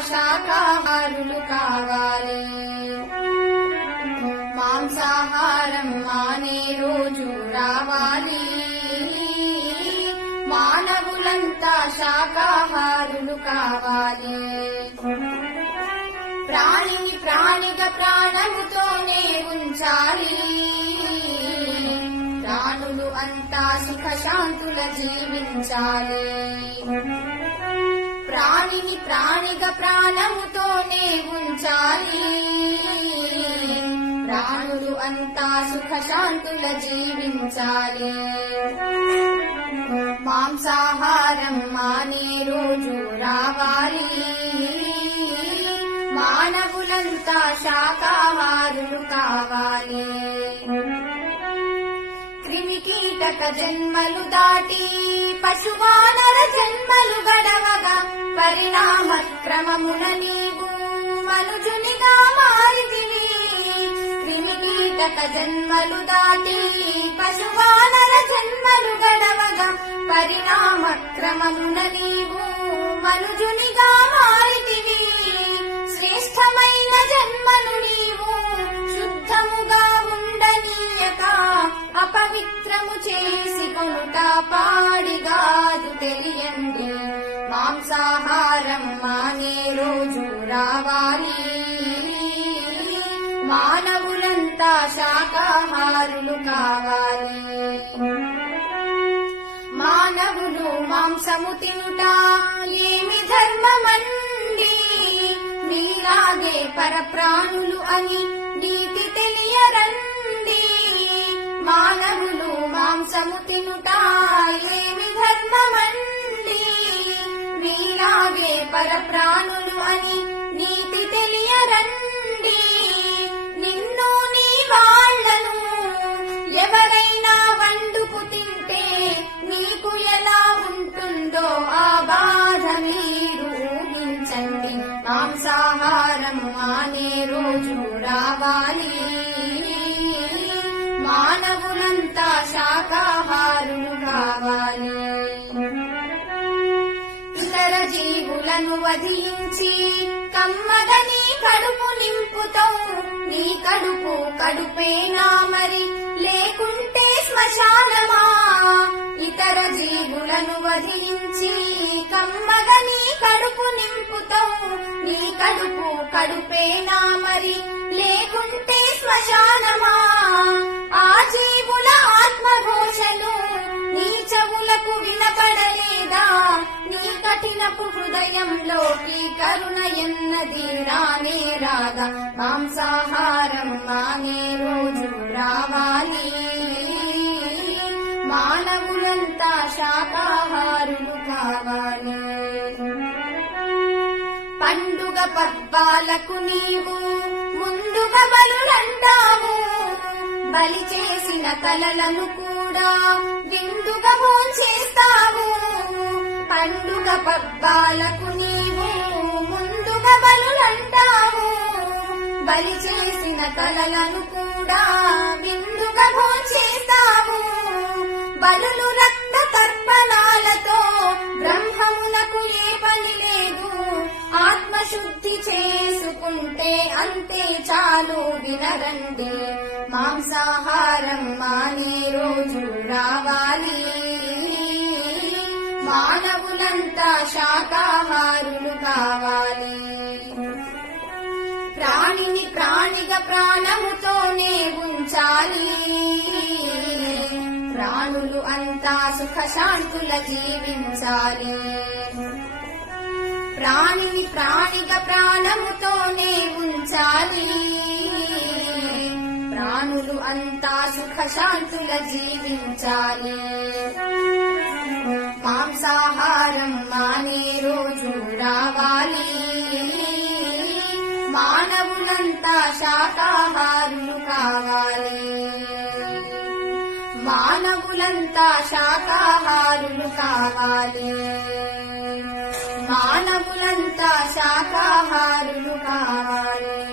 శాకాహారులు కావాలి. మాంసాహారం మానే రోజు రావాలి. మానవులంతా శాకాహారులు కావాలి. ప్రాణిని ప్రాణిగా ప్రాణముతోనే ఉంచాలి. ప్రాణులు అంతా సుఖశాంతుల జీవించాలి. ప్రాణిని ప్రాణిగా ప్రాణముతోనే ఉంచాలి. ప్రాణులు అంతా సుఖశాంతుల జీవించాలి. మాంసాహారం మానే రోజు రావాలి. మానవులంతా శాకాహారులు కావాలి. క్రిమికీటక జన్మలు దాటి పశువానర జన్మలు గడవగా పరిణామ క్రమమున నీవు మనుజునిగా మారితివి. క్రిమికీటక జన్మలు దాటి పశువానర జన్మలు గడవగా పరిణామ క్రమమున నీవు మనుజునిగా మారితివి. శ్రేష్టమైన జన్మను నీవు శుద్ధముగా ఉండనీయక అపవిత్రము చేసి కొనుట పాడిగాదు తెలియండి. మాంసాహారం మానే రోజు రావాలి. మానవులంతా శాకాహారులు కావాలి. మానవులు మాంసము తినుట ఏమి ధర్మమండి. నీలాగే పరప్రాణులు అని నీతి తెలియరండి. మానవులు మాంసము తినుట ఏమి ధర్మమండి. నీలాగే పరప్రాణులు అని నీతి తెలియరండి. నిన్ను నీ వాళ్లను ఎవరైనా వండుకు తింటే నీకు ఎలా ఉంటుందో ఆ బాధ మీరు ఊహించండి. మాంసాహారం మానే రోజు రావాలి. మానవులంతా శాకాహారులు కావాలి. ఇతర జీవులను వధించి కమ్మదని కడుపు నింపుతావు. నీ కడుపు కడుపేనా మరి లేకుంటే శ్మశానమా. ఇతర జీవులను వధించి కమ్మదని కడుపు నింపుతావు. నీ కడుపు కడుపేనా మరి లేకుంటే శ్మశానమా. ఆ జీవుల ఆత్మఘోషలు నీ చెవులకు వినపడలేదా. నీ కఠినపు హృదయంలోకి కరుణ ఎన్నది రానే రాగా. మాంసాహారం మానే రోజు రావాలి. మానవులంతా శాకాహారులు కావాలి. పండుగ పబ్బాలకు నీవు ముందుగా బలులంటావు. బలి చేసిన తలలను కూడా విందుగా భోంచేస్తావు. పండుగ పబ్బాలకు నీవు ముందుగా బలులంటావు. బలి చేసిన తలలను కూడా విందుగా భోంచేస్తావు. బలులు రక్త తర్పణాలతో బ్రహ్మమునకు ఏ పని లేదు. ఆత్మశుద్ధి చేసుకుంటే అంతే చాలు వినరండి. మాంసాహారం మానే రోజు రావాలి. మానవులంతా శాకాహారులు కావాలి. ప్రాణిని ప్రాణిగా ప్రాణముతోనే ఉంచాలి. ప్రాణులు అంతా సుఖశాంతుల జీవించాలి. ప్రాణిని ప్రాణిగా ప్రాణముతోనే ఉంచాలి. ప్రాణులు అంతా సుఖశాంతుల జీవించాలి. మాంసాహారం మానే రోజు రావాలి. మానవులంతా శాకాహారులు కావాలి. మానవులంతా శాకాహారులు కావాలి. మానవులంతా శాకాహారులు కావాలి.